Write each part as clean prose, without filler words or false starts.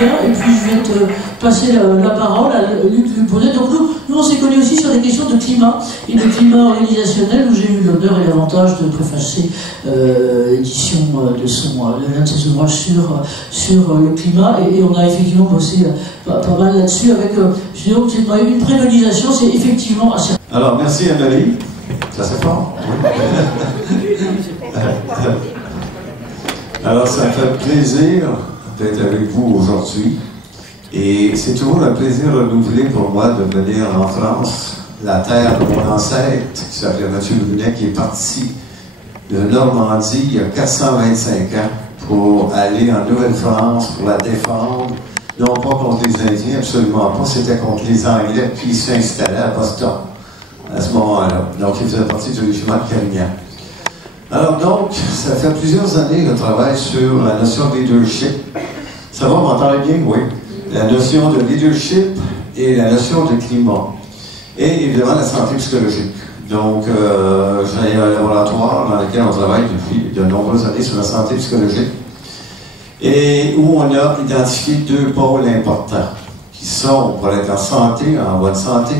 bien, et puis je vais te passer la parole à Luc Luponnet. Donc nous on s'est connus aussi sur des questions de climat, et de climat organisationnel, où j'ai eu l'honneur et l'avantage de préfacer l'édition de l'un de ses ouvrages sur le climat, et on a effectivement bossé pas mal là-dessus, avec, je dirais que c'est une préconisation, c'est effectivement assez... Alors, merci Anne-Marie. Ça c'est fort. Alors, ça me fait plaisir d'être avec vous aujourd'hui. Et c'est toujours un plaisir renouvelé pour moi de venir en France, la terre de mon ancêtre, qui s'appelait Mathieu Brunet, qui est parti de Normandie il y a 425 ans pour aller en Nouvelle-France, pour la défendre. Non pas contre les Indiens, absolument pas, c'était contre les Anglais qui s'installaient à Boston à ce moment-là. Donc, il faisait partie du régiment de Carignan. Alors donc, ça fait plusieurs années que je travaille sur la notion de leadership. Ça va, vous m'entendez bien? Oui. La notion de leadership et la notion de climat. Et évidemment, la santé psychologique. Donc, j'ai un laboratoire dans lequel on travaille depuis de nombreuses années sur la santé psychologique. Et où on a identifié deux pôles importants, qui sont, pour être en santé, en bonne santé,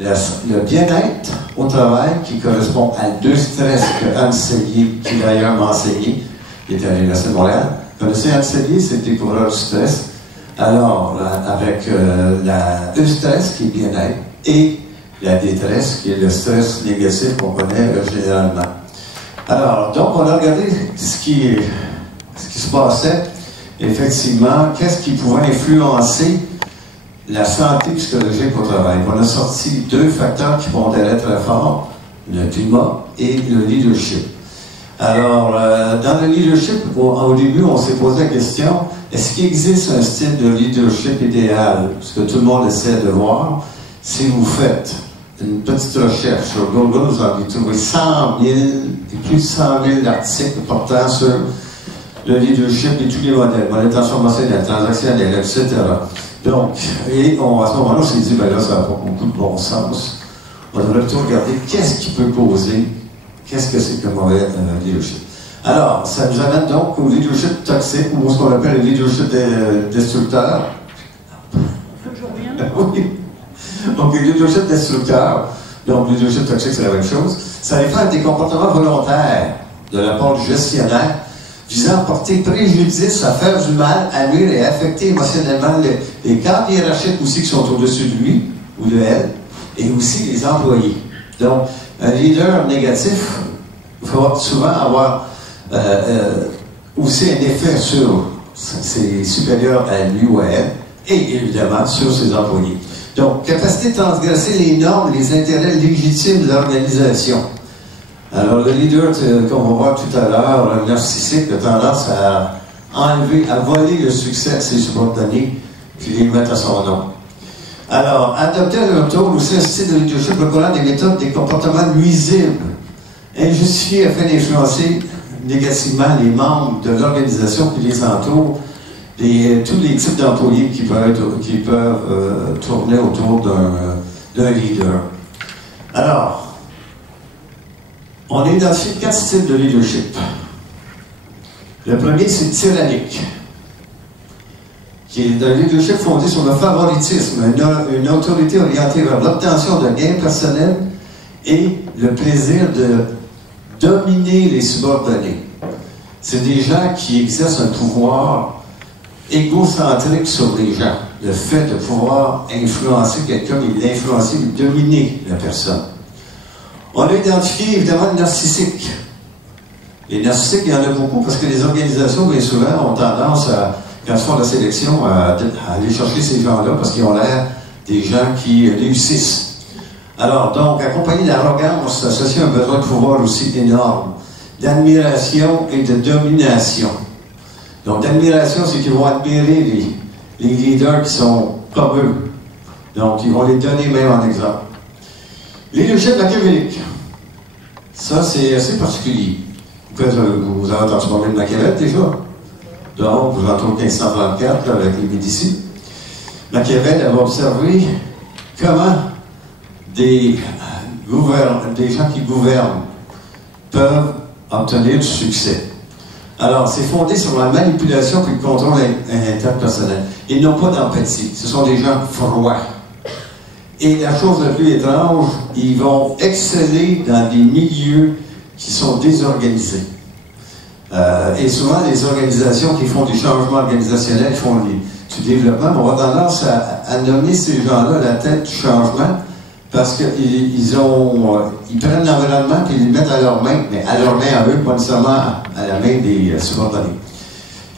le bien-être au travail, qui correspond à deux stress que Anne Sellier, qui d'ailleurs m'a enseigné, qui est à l'Université de Montréal. Vous connaissez Anne Sellier, c'est le découvreur du stress. Alors, avec le stress, qui est bien-être, et la détresse, qui est le stress négatif qu'on connaît généralement. Alors, donc, on a regardé ce qui se passait, effectivement, qu'est-ce qui pouvait influencer la santé psychologique au travail. On a sorti deux facteurs qui pondéraient très fort, le climat et le leadership. Alors, dans le leadership, au début, on s'est posé la question, est-ce qu'il existe un style de leadership idéal? Ce que tout le monde essaie de voir, si vous faites une petite recherche sur Google, vous allez trouver 100 000, plus de 100 000 articles portant sur le leadership et tous les modèles, modèle transformationnel, transactionnel, etc. Donc, et à ce moment-là, on s'est dit, ben là, ça n'a pas beaucoup de bon sens. On devrait plutôt regarder qu'est-ce qui peut causer, qu'est-ce que c'est que mauvais leadership. Alors, ça nous amène donc au leadership toxique, ou ce qu'on appelle le leadership destructeur. Oui. Donc, le leadership destructeur, donc le leadership toxique, c'est la même chose. Ça réfère à des comportements volontaires de la part du gestionnaire visant à porter préjudice, à faire du mal, à nuire et à affecter émotionnellement les cadres hiérarchiques aussi qui sont au-dessus de lui ou de elle, et aussi les employés. Donc, un leader négatif va souvent avoir aussi un effet sur ses supérieurs à lui ou à elle, et évidemment sur ses employés. Donc, capacité de transgresser les normes, les intérêts légitimes de l'organisation. Alors, le leader, comme on va voir tout à l'heure, le narcissique a tendance à enlever, à voler le succès de ses subordonnés, puis les mettre à son nom. Alors, adopter à leur tour aussi un style de leadership recourant des méthodes, des comportements nuisibles, injustifiés afin d'influencer négativement les membres de l'organisation qui les entourent, tous les types d'employés qui peuvent tourner autour d'un leader. Alors, on a identifié 4 styles de leadership. Le premier, c'est tyrannique, qui est un leadership fondé sur le favoritisme, une autorité orientée vers l'obtention de gains personnels et le plaisir de dominer les subordonnés. C'est des gens qui exercent un pouvoir égocentrique sur les gens. Le fait de pouvoir influencer quelqu'un, l'influencer, de dominer la personne. On a identifié évidemment le narcissique. Les narcissiques, il y en a beaucoup parce que les organisations, bien souvent, ont tendance à, quand ils font la sélection, à aller chercher ces gens-là parce qu'ils ont l'air des gens qui réussissent. Alors, donc, accompagné d'arrogance, associé à un besoin de pouvoir aussi énorme, d'admiration et de domination. Donc, d'admiration, c'est qu'ils vont admirer les leaders qui sont comme eux. Donc, ils vont les donner même en exemple. Leadership machiavélique. Ça, c'est assez particulier. Vous avez entendu parler de Machiavel déjà? Donc, vous entrez au 1534 là, avec les Médicis. Machiavel avait observé comment des gens qui gouvernent peuvent obtenir du succès. Alors, c'est fondé sur la manipulation et le contrôle interpersonnel. Ils n'ont pas d'empathie. Ce sont des gens froids. Et la chose la plus étrange, ils vont exceller dans des milieux qui sont désorganisés. Et souvent, les organisations qui font des changements organisationnels font du développement. On va tendance à nommer ces gens-là la tête du changement parce qu'ils prennent l'environnement et ils le mettent à leurs mains, mais à leurs mains à eux, pas nécessairement à la main des subordonnés.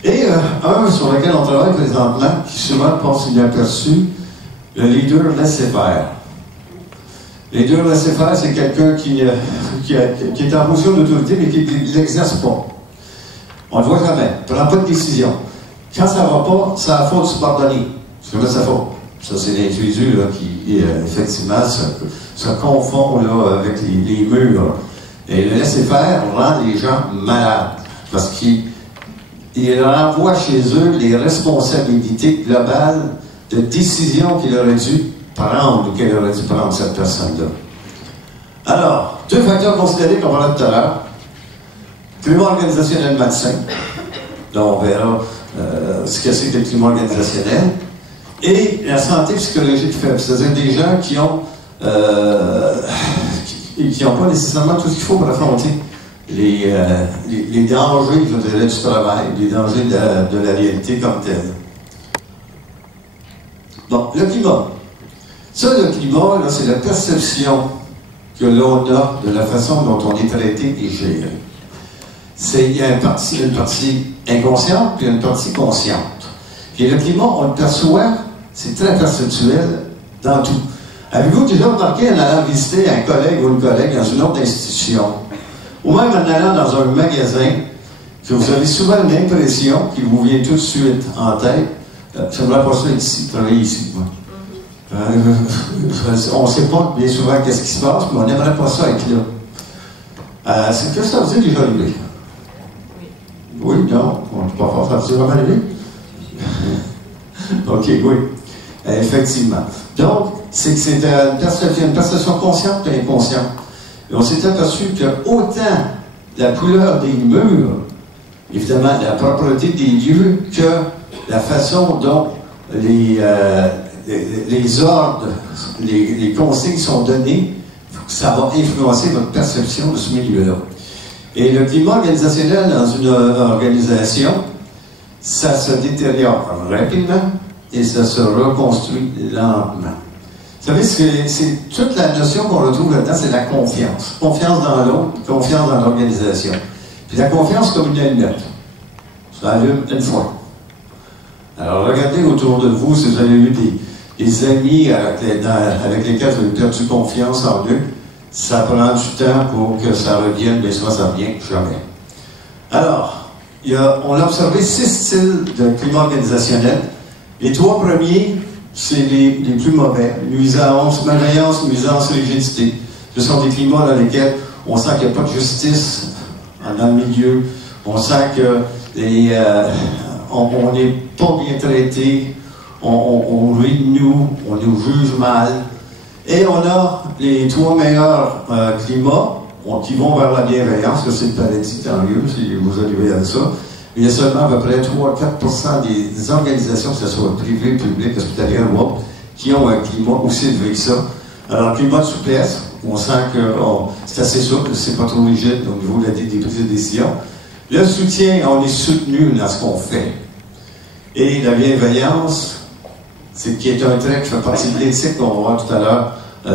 Et un sur lequel on travaille présentement, qui souvent passe inaperçu, le leader laissez-faire. Le leader laissez-faire, c'est quelqu'un qui est en position d'autorité, mais qui ne l'exerce pas. On ne le voit jamais. Il ne prend pas de décision. Quand ça ne va pas, c'est la faute du subordonné. C'est pas sa faute. Ça, c'est l'individu qui, effectivement, se confond là, avec les murs. Et le laisser-faire rend les gens malades. Parce qu'il renvoie chez eux les responsabilités globales de décisions qu'il aurait dû prendre ou qu'elle aurait dû prendre cette personne-là. Alors, deux facteurs considérés qu'on parlait tout à l'heure. Climat organisationnel malsain. Là, on verra ce que c'est que le climat organisationnel. Et la santé psychologique faible. C'est-à-dire des gens qui ont pas nécessairement tout ce qu'il faut pour affronter les dangers, je dirais, du travail, les dangers de la réalité comme telle. Bon, le climat. Ça, le climat, c'est la perception que l'on a de la façon dont on est traité et géré. Il y a une partie inconsciente puis une partie consciente. Et le climat, on le perçoit, c'est très perceptuel dans tout. Avez-vous déjà remarqué en allant visiter un collègue ou une collègue dans une autre institution, ou même en allant dans un magasin, que vous avez souvent une impression qui vous vient tout de suite en tête, j'aimerais pas ça être ici, travailler ici, moi. On ne sait pas bien souvent qu'est-ce qui se passe, mais on n'aimerait pas ça être là. C'est que ça vous est déjà arrivé? Oui, non, on ne peut pas faire ça. C'est vraiment arrivé? OK, oui. Effectivement. Donc, c'est une perception consciente et inconsciente. Et on s'est aperçu que autant la couleur des murs, évidemment, la propreté des lieux, que la façon dont les ordres, les consignes sont donnés, ça va influencer votre perception de ce milieu-là. Et le climat organisationnel dans une organisation, ça se détériore rapidement et ça se reconstruit lentement. Vous savez, c'est toute la notion qu'on retrouve là-dedans, c'est la confiance. Confiance dans l'autre, confiance dans l'organisation. Puis la confiance comme une allumette. Ça allume une fois. Alors regardez autour de vous si vous avez eu des amis avec lesquels vous avez perdu confiance en eux. Ça prend du temps pour que ça revienne, mais soit ça revient jamais. Alors, on a observé 6 styles de climat organisationnel. Les 3 premiers, c'est les plus mauvais. Nuisance, malveillance, nuisance, rigidité. Ce sont des climats dans lesquels on sent qu'il n'y a pas de justice dans le milieu. On sent que on n'est pas bien traité. On rit de nous, on nous juge mal. Et on a les 3 meilleurs climats qui vont vers la bienveillance, que c'est le paradis, tant mieux, si vous arrivez à ça. Il y a seulement à peu près 3-4% des organisations, que ce soit privées, publiques, hospitalières ou autres, qui ont un climat aussi élevé que ça. Alors, climat de souplesse, on sent que c'est assez souple, c'est pas trop rigide au niveau des prises de décision. Le soutien, on est soutenu dans ce qu'on fait. Et la bienveillance, qui est un trait qui fait partie de l'éthique qu'on va voir tout à l'heure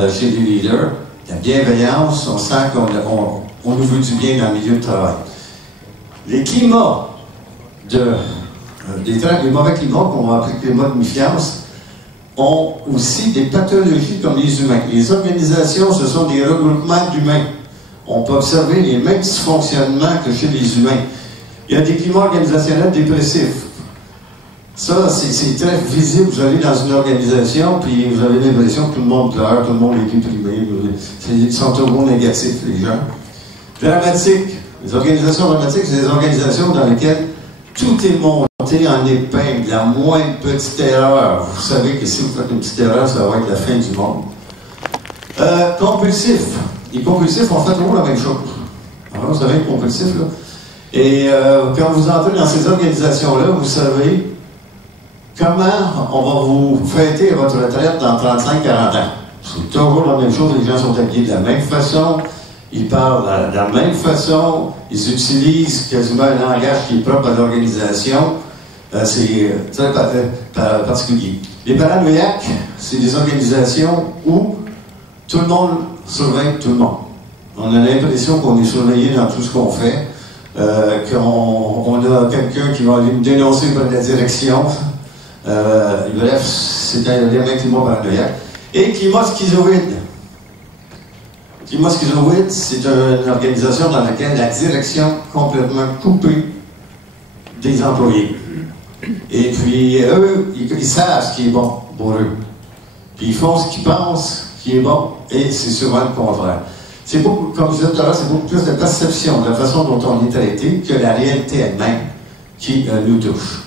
chez les leaders. La bienveillance, on sent qu'on nous veut du bien dans le milieu de travail. Les climats, les mauvais climats qu'on va appeler climats de méfiance, ont aussi des pathologies comme les humains. Les organisations, ce sont des regroupements d'humains. On peut observer les mêmes dysfonctionnements que chez les humains. Il y a des climats organisationnels dépressifs. Ça, c'est très visible. Vous allez dans une organisation, puis vous avez l'impression que tout le monde pleure, tout le monde est déprimé. Ils sont toujours négatifs, les gens. Dramatique. Les organisations dramatiques, c'est des organisations dans lesquelles tout est monté en épingle. La moindre petite erreur. Vous savez que si vous faites une petite erreur, ça va être la fin du monde. Compulsif. Les compulsifs, on fait toujours la même chose. Alors, vous savez, le compulsif, là, Et quand vous entrez dans ces organisations-là, vous savez comment on va vous fêter votre retraite dans 35-40 ans. C'est toujours la même chose, les gens sont habillés de la même façon, ils parlent de la même façon, ils utilisent quasiment un langage qui est propre à l'organisation. C'est très particulier. Les paranoïaques, c'est des organisations où tout le monde surveille tout le monde. On a l'impression qu'on est surveillé dans tout ce qu'on fait, qu'on a quelqu'un qui va aller nous dénoncer par la direction. Bref, c'est un élément climat paranoïaque. Et climat schizoïde. Climat schizoïde, c'est une organisation dans laquelle la direction est complètement coupée des employés. Et puis, eux, ils savent ce qui est bon pour eux. Puis ils font ce qu'ils pensent qui est bon, et c'est souvent le contraire. C'est beaucoup, comme je disais tout à l'heure, c'est beaucoup plus de perception, de la façon dont on est traité, que la réalité elle-même qui nous touche.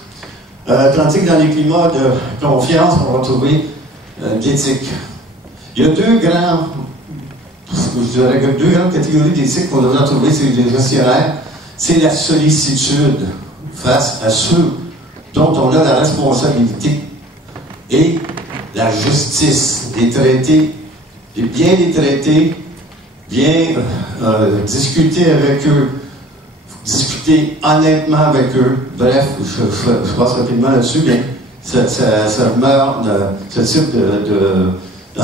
Tandis que dans les climats de confiance, on va trouver d'éthique. Il y a deux grandes catégories d'éthique qu'on devrait trouver, c'est les gestionnaires. C'est la sollicitude face à ceux dont on a la responsabilité et la justice, les traiter, bien les traiter, bien discuter avec eux, discuter honnêtement avec eux. Bref, je passe rapidement là-dessus, mais ça meurt dans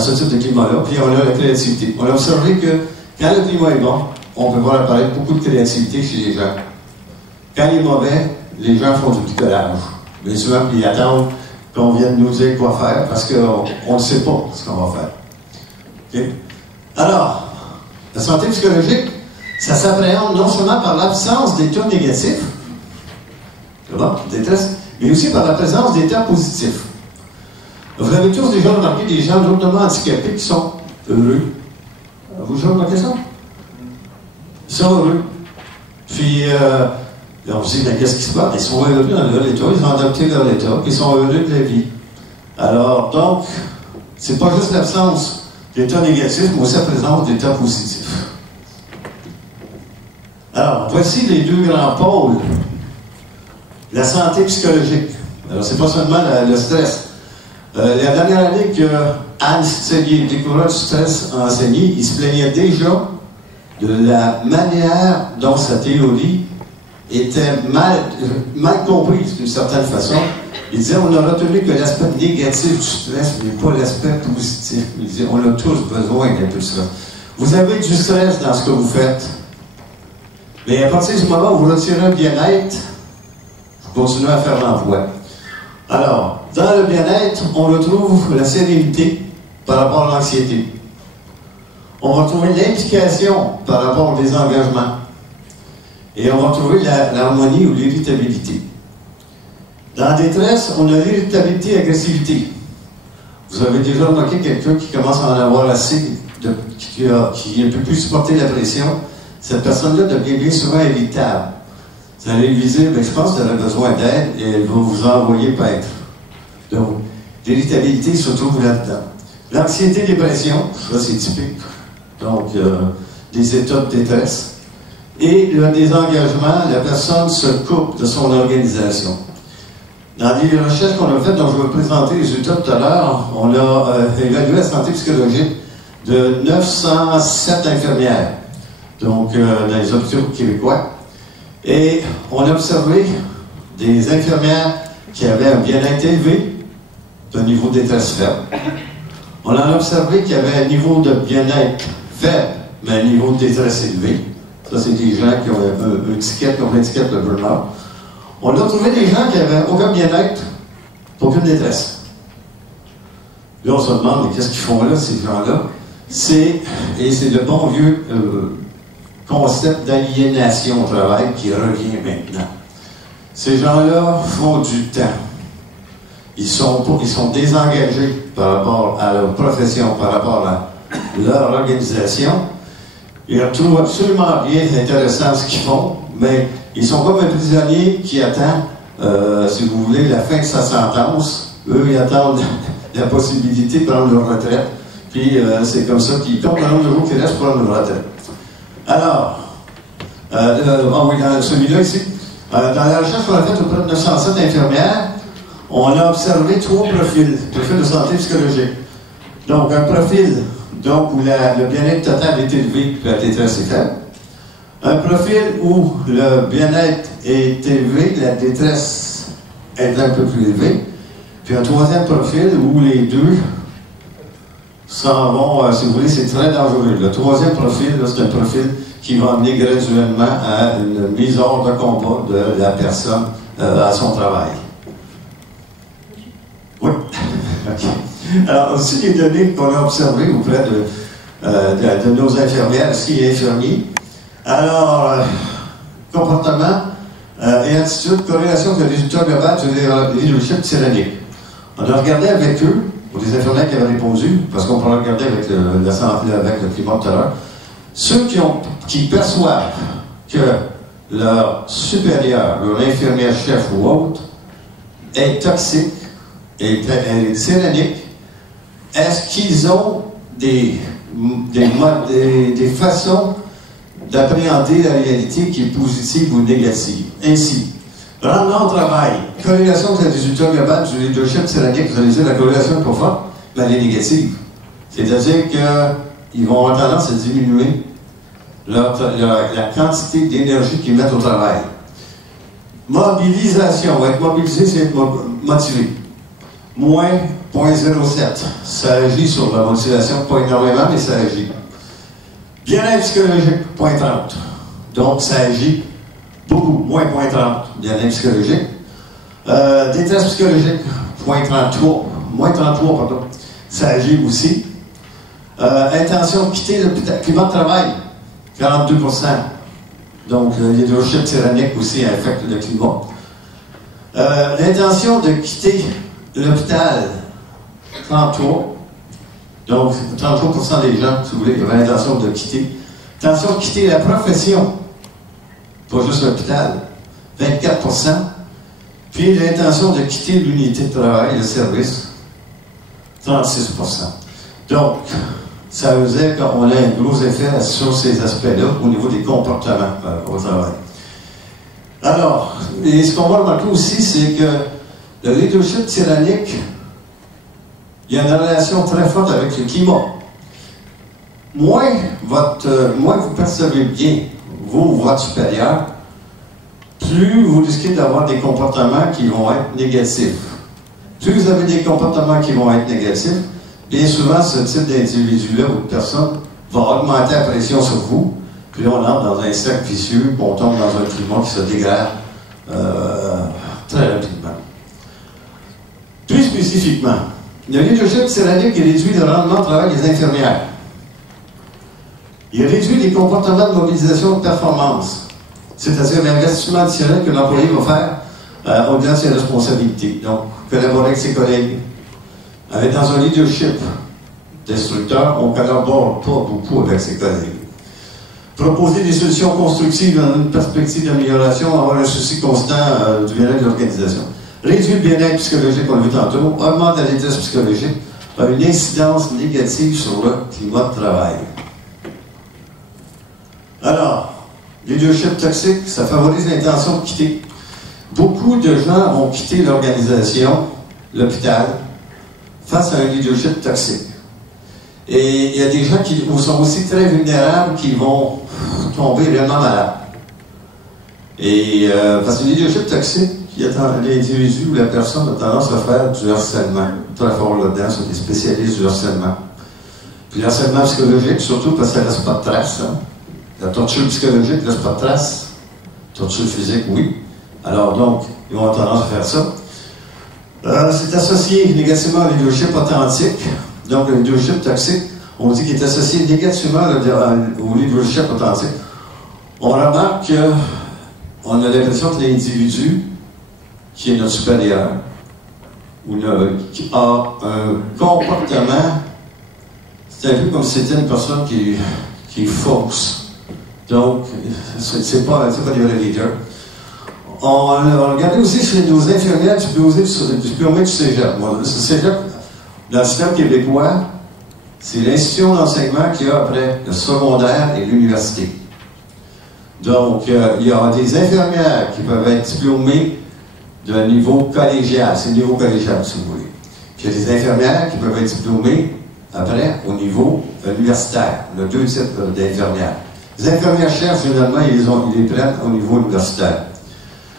ce type de climat-là. Puis on a la créativité. On a observé que quand le climat est bon, on peut voir apparaître beaucoup de créativité chez les gens. Quand il est mauvais, les gens font du picolage. Bien souvent, ils attendent qu'on vienne nous dire quoi faire parce qu'on ne sait pas ce qu'on va faire. Okay? Alors, la santé psychologique, ça s'appréhende non seulement par l'absence d'états négatifs, détresse, mais aussi par la présence d'états positifs. Vous avez tous déjà remarqué des gens lourdement handicapés qui sont heureux. Vous avez déjà remarqué ça? Ils sont heureux. Puis, on se dit, mais qu'est-ce qui se passe? Ils sont heureux dans leur état, ils ont adopté leur état, puis ils sont heureux de la vie. Alors, donc, c'est pas juste l'absence d'état négatif, mais aussi la présence d'états positifs. Alors, voici les deux grands pôles. La santé psychologique. Alors, c'est pas seulement le stress. La dernière année que Anne Sellier découvrait du stress enseigné, il se plaignait déjà de la manière dont sa théorie était mal comprise d'une certaine façon. Il disait, on a retenu que l'aspect négatif du stress, mais pas l'aspect positif. Il disait, on a tous besoin d'un peu de stress. Vous avez du stress dans ce que vous faites. Mais à partir du moment où vous retirez un bien-être, vous continuez à faire l'emploi. Alors, dans le bien-être, on retrouve la sérénité par rapport à l'anxiété. On va trouver l'implication par rapport au désengagement. Et on va trouver l'harmonie ou l'irritabilité. Dans la détresse, on a l'irritabilité et l'agressivité. Vous avez déjà remarqué quelqu'un qui commence à en avoir assez, qui ne peut plus supporter la pression. Cette personne-là devient bien souvent irritable. Vous allez lui dire, je pense qu'elle a besoin d'aide et elle va vous envoyer paître. Donc, l'irritabilité se trouve là-dedans. L'anxiété, dépression, ça c'est typique. Donc, des états de détresse. Et le désengagement, la personne se coupe de son organisation. Dans les recherches qu'on a faites, dont je vais vous présenter les résultats tout à l'heure, on a évalué la santé psychologique de 907 infirmières, donc dans les hôpitaux québécois. Et on a observé des infirmières qui avaient un bien-être élevé, d'un niveau de détresse faible. On en a observé qui avaient un niveau de bien-être faible, mais un niveau de détresse élevé. Ça, c'est des gens qui ont une étiquette de burn-out. On a trouvé des gens qui n'avaient aucun bien-être, aucune détresse. Là, on se demande, mais qu'est-ce qu'ils font là, ces gens-là? C'est le bon vieux concept d'aliénation au travail qui revient maintenant. Ces gens-là font du temps. Ils sont désengagés par rapport à leur profession, par rapport à leur organisation. Ils trouvent absolument rien d'intéressant ce qu'ils font, mais ils sont comme un prisonnier qui attend, si vous voulez, la fin de sa sentence. Eux, ils attendent la possibilité de prendre leur retraite. Puis c'est comme ça qu'ils comptent le nombre de jours qui restent pour prendre leur retraite. Alors, oui, dans celui-là ici. Dans la recherche qu'on a faite auprès de 907 infirmières, on a observé 3 profils de santé psychologique. Donc, un profil où le bien-être total est élevé puis la détresse est faible. Un profil où le bien-être est élevé, la détresse est un peu plus élevée. Puis un 3e profil où les deux s'en vont, si vous voulez, c'est très dangereux. Le 3e profil, c'est un profil qui va amener graduellement à une mise hors de combat de la personne à son travail. Oui. Okay. Alors, aussi les données qu'on a observées auprès de nos infirmières, ici infirmiers. Alors, comportement et attitude, corrélation avec le résultat global du leadership tyrannique. On a regardé avec eux, pour les infirmières qui avaient répondu, parce qu'on pourrait regarder avec la santé, avec le climat tout à l'heure, ceux qui perçoivent que leur supérieur, leur infirmière chef ou autre, est toxique, est tyrannique, est-ce qu'ils ont des façons d'appréhender la réalité qui est positive ou négative? Ainsi, rendement au travail, corrélation avec le résultat global du leadership tyrannique, vous allez dire la corrélation est pas forte, mais elle est négative. C'est-à-dire qu'ils vont avoir tendance à diminuer la quantité d'énergie qu'ils mettent au travail. Mobilisation, être mobilisé, c'est être motivé. Moins 0,07. Ça agit sur la motivation, pas énormément, mais ça agit. Bien-être psychologique, 0,30. Donc, ça agit beaucoup, moins 0,30. Bien-être psychologique. Détresse psychologique, 0,33. Moins 33, pardon. Ça agit aussi. Intention de quitter le climat de travail, 42%. Donc, le leadership tyrannique aussi affecte le climat. L'intention de quitter l'hôpital, 33. Donc, 33% des gens, si vous voulez, avaient l'intention de quitter. Intention de quitter la profession, pas juste l'hôpital, 24%. Puis l'intention de quitter l'unité de travail, le service, 36%. Donc, ça faisait qu'on a un gros effet sur ces aspects-là au niveau des comportements au travail. Alors, et ce qu'on va remarquer aussi, c'est que le leadership tyrannique, il y a une relation très forte avec le climat. Moins vous percevez bien, vous, votre supérieur, plus vous risquez d'avoir des comportements qui vont être négatifs. Plus vous avez des comportements qui vont être négatifs, bien souvent, ce type d'individu-là ou de personne va augmenter la pression sur vous, puis là, on entre dans un cercle vicieux, puis on tombe dans un climat qui se dégrade très rapidement. Plus spécifiquement, le leadership tyrannique réduit le rendement de travail des infirmières. Il réduit les comportements de mobilisation de performance, c'est-à-dire l'investissement additionnel que l'employé va faire au-delà de ses responsabilités. Donc, collaborer avec ses collègues. Avec dans un leadership destructeur, on ne collabore pas beaucoup avec ses collègues. Proposer des solutions constructives dans une perspective d'amélioration, avoir un souci constant du bien-être de l'organisation. Réduire le bien-être psychologique, on l'a vu tantôt, augmente la détresse psychologique, a une incidence négative sur le climat de travail. Alors, leadership toxique, ça favorise l'intention de quitter. Beaucoup de gens vont quitter l'organisation, l'hôpital, face à un leadership toxique. Et il y a des gens qui sont aussi très vulnérables qui vont tomber vraiment malades. Et parce que le leadership toxique, il y a l'individu ou la personne a tendance à faire du harcèlement. Très fort là-dedans, sont des spécialistes du harcèlement. Puis le harcèlement psychologique, surtout parce que ça ne laisse pas de traces. Hein. La torture psychologique ne laisse pas de traces. Torture physique, oui. Alors donc, ils vont avoir tendance à faire ça. C'est associé négativement au leadership authentique. Donc, le leadership toxique, on dit qu'il est associé négativement au leadership authentique. On remarque qu'on a l'impression que l'individu, qui est notre supérieur, ou qui a un comportement, c'est un peu comme si c'était une personne qui est fausse. Donc, c'est pas des vrais leaders. On a regardé aussi chez nos infirmières du pyramide du cégep. Le cégep, dans le système québécois, c'est l'institution d'enseignement qu'il y a après le secondaire et l'université. Donc, il y a des infirmières qui peuvent être diplômées de niveau collégial. C'est le niveau collégial, si vous voulez. Puis il y a des infirmières qui peuvent être diplômées après au niveau universitaire. On a deux types d'infirmières. Les infirmières-chefs, finalement, ils les prennent au niveau universitaire.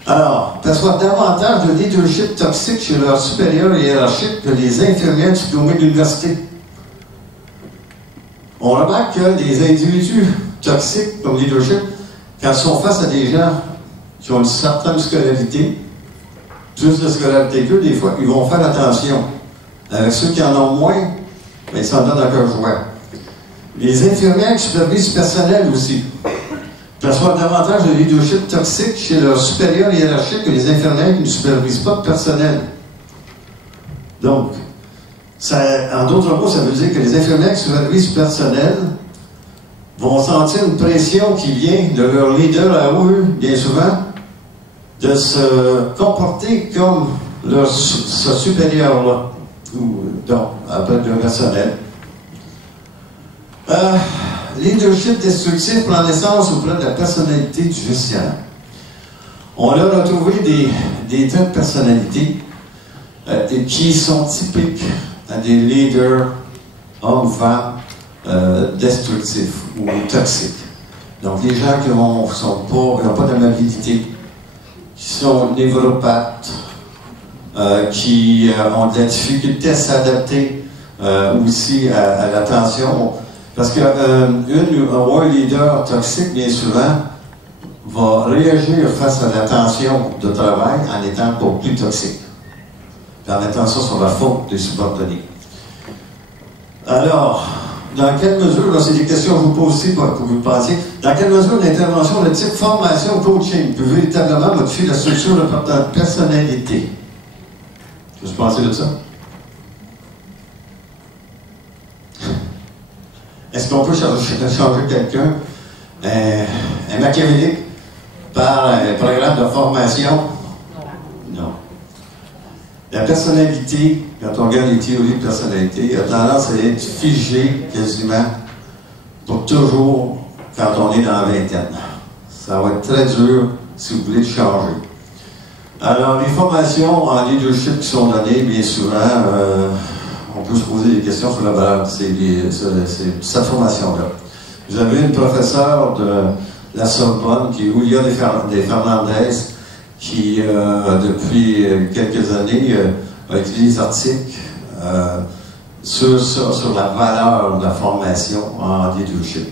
Alors, perçoivent davantage de leadership toxique chez leurs supérieurs hiérarchiques que les infirmières diplômées de l'université. On remarque que les individus toxiques comme leadership, quand ils sont face à des gens qui ont une certaine scolarité, plus de scolarité qu'eux, des fois, ils vont faire attention. Avec ceux qui en ont moins, mais ils s'en donnent à cœur joie. Les infirmières qui supervisent le personnel aussi perçoivent davantage de leadership toxique chez leurs supérieurs hiérarchiques que les infirmières qui ne supervisent pas le personnel. Donc, en d'autres mots, ça veut dire que les infirmières qui supervisent le personnel vont sentir une pression qui vient de leur leader à eux, bien souvent, de se comporter comme ce supérieur-là, ou donc, après le personnel. Leadership destructif prend naissance auprès de la personnalité du gestionnaire. On a retrouvé des traits de personnalité qui sont typiques des leaders hommes ou femmes destructifs ou toxiques. Donc, les gens qui n'ont pas d'amabilité, qui sont névropathes, qui ont de la difficulté à s'adapter aussi à l'attention. Parce qu'un leader toxique, bien souvent, va réagir face à la tension de travail en étant beaucoup plus toxique, en mettant ça sur la faute des subordonnés. Alors, dans quelle mesure, là c'est des questions que je vous pose aussi pour que vous pensiez, dans quelle mesure l'intervention de type formation coaching peut véritablement modifier la structure de la personnalité? Qu'est-ce que vous pensez de ça? Est-ce qu'on peut changer quelqu'un, un machiavélique, par un programme de formation? Non. La personnalité, quand on regarde les théories de personnalité, a tendance à être figée quasiment pour toujours quand on est dans la vingtaine. Ça va être très dur si vous voulez le changer. Alors, les formations en leadership qui sont données, bien souvent, on peut se poser des questions sur la valeur de cette formation-là. Vous avez une professeure de la Sorbonne, qui est Julia de Fernandez, qui, depuis quelques années, a écrit des articles sur la valeur de la formation en leadership.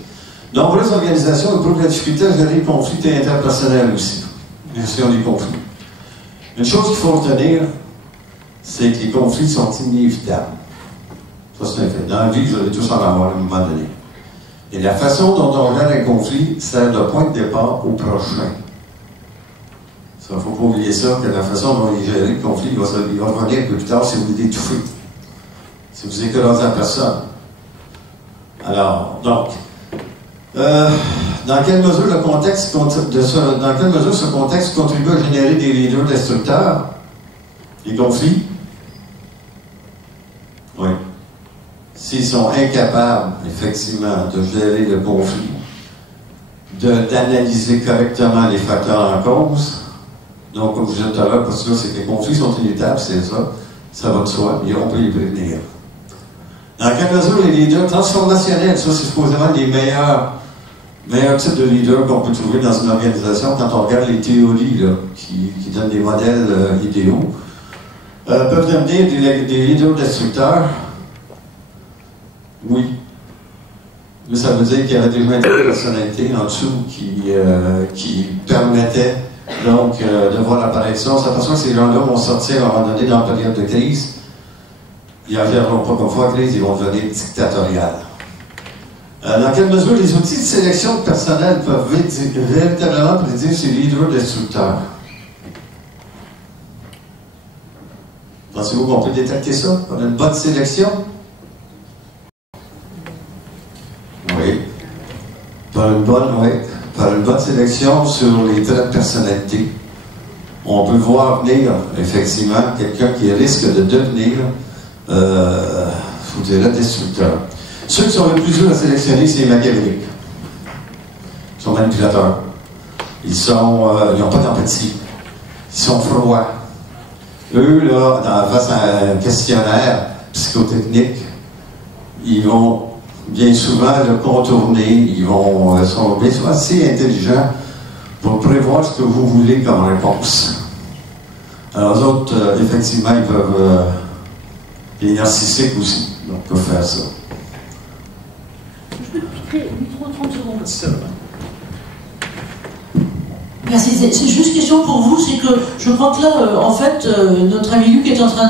Nombreuses organisations éprouvent la difficulté à gérer les conflits interpersonnels aussi, gestion des conflits. Une chose qu'il faut retenir, c'est que les conflits sont inévitables. Ça, c'est un fait. Dans la vie, vous allez tous en avoir à un moment donné. Et la façon dont on gère un conflit sert de point de départ au prochain. Il ne faut pas oublier ça, que la façon dont il gère le conflit, il va revenir un peu plus tard si vous l'étouffez. Si vous écrasez la personne. Alors, donc, dans quelle mesure ce contexte contribue à générer des leaders destructeurs? Les conflits? Oui. S'ils sont incapables, effectivement, de gérer le conflit, d'analyser correctement les facteurs en cause, donc, comme je disais tout à l'heure, parce que c'est que les conflits sont inévitables, c'est ça, ça va de soi, mais on peut les prévenir. Dans quelle mesure les leaders transformationnels, ça c'est supposément les meilleurs types de leaders qu'on peut trouver dans une organisation quand on regarde les théories là, qui donnent des modèles idéaux, peuvent devenir des leaders destructeurs. Oui. Mais ça veut dire qu'il y avait déjà une personnalité en dessous qui permettait donc de voir l'apparition. On s'aperçoit que ces gens-là vont sortir à un moment donné dans la période de crise. Ils n'agiront pas comme fois crise, ils vont devenir dictatoriales. Dans quelle mesure les outils de sélection de personnel peuvent véritablement prédire ces leaders destructeurs? Pensez-vous qu'on peut détecter ça? On a une bonne sélection? Oui. Par une bonne sélection sur les traits de personnalité, on peut voir venir, effectivement, quelqu'un qui risque de devenir, je vous dirais, destructeur. Ceux qui sont le plus durs à sélectionner, c'est les machiavéliques. Ils sont manipulateurs. Ils n'ont pas d'empathie. Ils sont froids. Eux, là, face à un questionnaire psychotechnique, ils vont bien souvent le contourner. Ils sont bien souvent assez intelligents pour prévoir ce que vous voulez comme réponse. Alors, les autres, effectivement, ils peuvent... les narcissiques aussi, donc peuvent faire ça. Je peux piquer le micro 30 secondes. Merci. C'est juste question pour vous, c'est que je crois que là, en fait, notre ami Luc est en train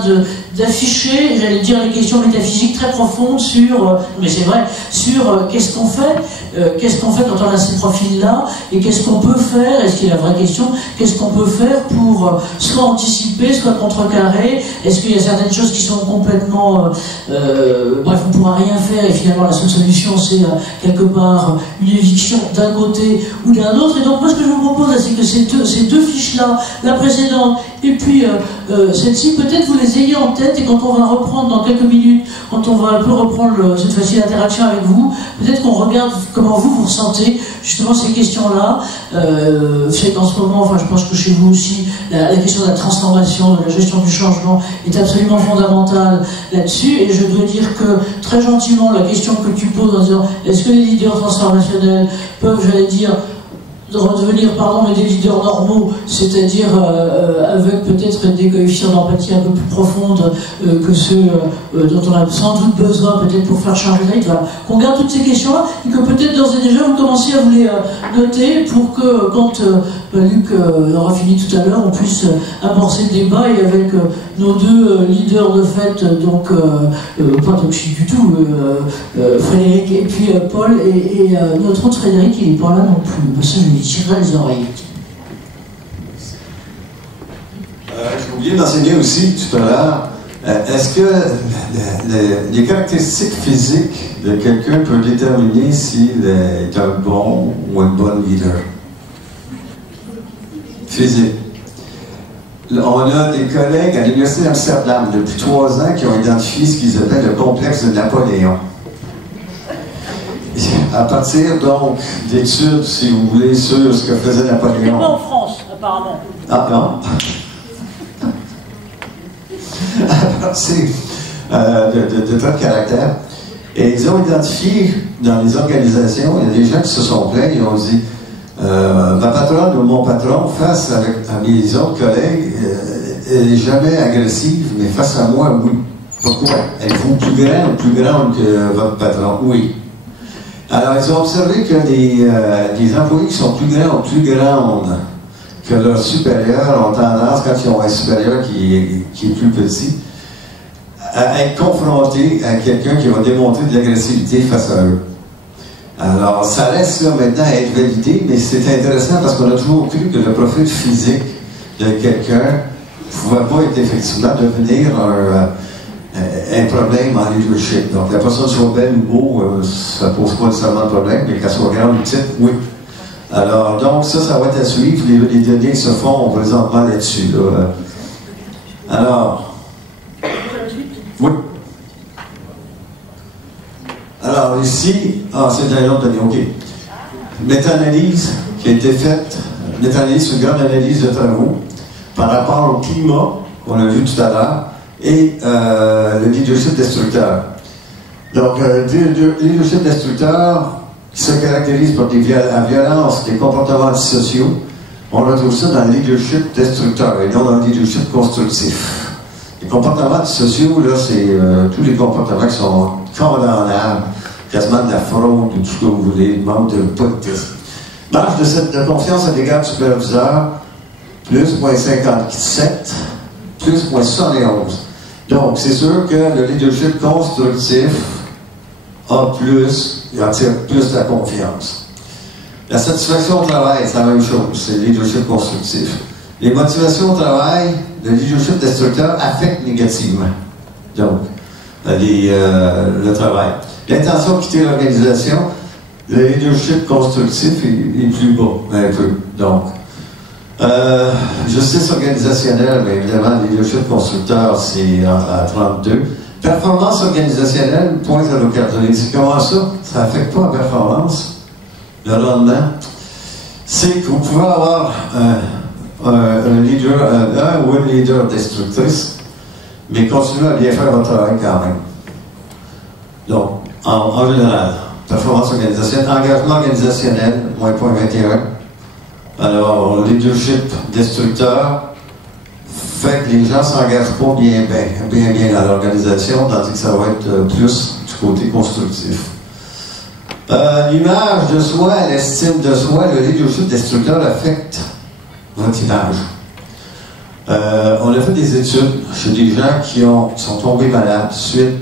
d'afficher, j'allais dire, les questions métaphysiques très profondes sur, mais c'est vrai, sur qu'est-ce qu'on fait quand on a ces profils-là, et qu'est-ce qu'on peut faire, et ce qui est la vraie question, qu'est-ce qu'on peut faire pour soit anticiper, soit contrecarrer, est-ce qu'il y a certaines choses qui sont complètement, bref, on ne pourra rien faire, et finalement la seule solution, c'est quelque part une éviction d'un côté ou d'un autre, et donc moi ce que je vous propose, c'est que ces deux fiches-là, la précédente et puis celle-ci, peut-être vous les ayez en tête, et quand on va reprendre dans quelques minutes, quand on va un peu reprendre cette fois-ci l'interaction avec vous, peut-être qu'on regarde comment vous ressentez justement ces questions-là. C'est qu'en ce moment, enfin je pense que chez vous aussi, la question de la transformation, de la gestion du changement est absolument fondamentale là-dessus, et je dois dire que très gentiment, la question que tu poses en disant est-ce que les leaders transformationnels peuvent, j'allais dire, de redevenir, mais des leaders normaux, c'est-à-dire avec peut-être des coefficients d'empathie un peu plus profondes que ceux dont on a sans doute besoin peut-être pour faire changer les règles. Voilà. Qu'on garde toutes ces questions-là et que peut-être d'ores et déjà vous commenciez à vous les noter pour que quand Luc aura fini tout à l'heure, on puisse amorcer le débat, et avec nos deux leaders de fait, donc pas toxiques du tout, Frédéric et puis Paul, et notre autre Frédéric, il n'est pas là non plus. Parce que je lui tirerai les oreilles. J'ai oublié d'enseigner aussi tout à l'heure, est-ce que les caractéristiques physiques de quelqu'un peuvent déterminer s'il est un bon ou un bon leader? Physique. On a des collègues à l'Université d'Amsterdam depuis 3 ans qui ont identifié ce qu'ils appellent le complexe de Napoléon. À partir donc d'études, si vous voulez, sur ce que faisait Napoléon. Mais pas en France, apparemment. Ah non? À partir de traits de caractère. Et ils ont identifié dans les organisations, il y a des gens qui se sont plaints, ils ont dit ma patronne ou mon patron, face à mes autres collègues, elle n'est jamais agressive, mais face à moi, oui. Pourquoi? Êtes-vous plus grand ou plus grande que votre patron? Oui. Alors, ils ont observé que les employés qui sont plus grands ou plus grandes que leurs supérieurs ont tendance, quand ils ont un supérieur qui est plus petit, à être confrontés à quelqu'un qui va démontrer de l'agressivité face à eux. Alors, ça reste là maintenant à être validé, mais c'est intéressant parce qu'on a toujours cru que le profil physique de quelqu'un ne pouvait pas être effectivement devenir un problème en leadership. Donc, la personne soit belle ou beau, ça ne pose pas nécessairement de problème, mais qu'elle soit grande ou petite, oui. Alors, donc, ça va être à suivre. Les données se font présentement là-dessus. Là. Alors, oui. Alors, ici, c'est un autre donné, OK. Méta-analyse qui a été faite, méta-analyse, une grande analyse de travaux par rapport au climat qu'on a vu tout à l'heure et le leadership destructeur. Donc, le leadership destructeur qui se caractérise par la violence, des comportements antisociaux, on retrouve ça dans le leadership destructeur et non dans le leadership constructif. Les comportements antisociaux, là, c'est tous les comportements qui sont condamnables, quasiment de la fraude, tout ce que vous voulez, manque de politisme. Marge de confiance à l'égard du superviseur, plus 0,57, plus 0,71. Donc, c'est sûr que le leadership constructif il attire plus la confiance. La satisfaction au travail, c'est la même chose, c'est le leadership constructif. Les motivations au travail, le leadership destructeur affecte négativement. Donc, le travail. L'intention de quitter l'organisation, le leadership constructif est plus bas, un peu. Donc, justice organisationnelle, mais évidemment, le leadership constructeur, c'est à 32. Performance organisationnelle, point 0,4. C'est comment ça? Ça n'affecte pas la performance, le rendement. c'est que vous pouvez avoir un leader, un ou une leader destructrice, mais continuez à bien faire votre travail quand même. Donc, en général, performance organisationnelle, engagement organisationnel, moins point 21. Alors, leadership destructeur fait que les gens ne s'engagent pas bien dans l'organisation, tandis que ça va être plus du côté constructif. L'image de soi, l'estime de soi, le leadership destructeur affecte votre image. On a fait des études chez des gens qui sont tombés malades suite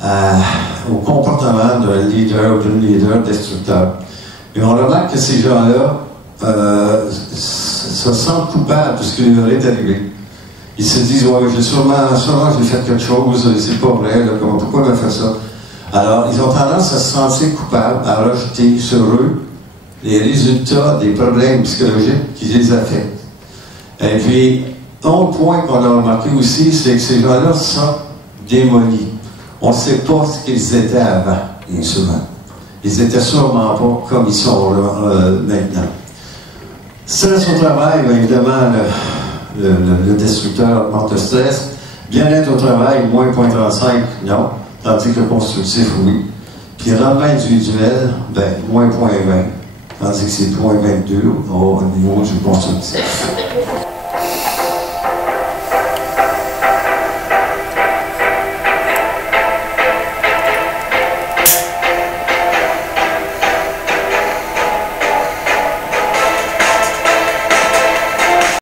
au comportement d'un leader ou d'une leader destructeur. Et on remarque que ces gens-là se sentent coupables de ce qui leur est arrivé. Ils se disent, ouais, sûrement j'ai fait quelque chose, c'est pas vrai, là, pourquoi me faire ça? Alors, ils ont tendance à se sentir coupables, à rejeter sur eux les résultats des problèmes psychologiques qui les affectent. Et puis, un point qu'on a remarqué aussi, c'est que ces gens-là sont démolis. On ne sait pas ce qu'ils étaient avant, bien souvent. Ils n'étaient sûrement pas comme ils sont là, maintenant. Stress au travail, bien évidemment, le destructeur augmente le stress. Bien-être au travail, moins 0.35, non. Tandis que le constructif, oui. Puis rendement individuel, ben, moins 0.20. Tandis que c'est 0.22 au niveau du constructif.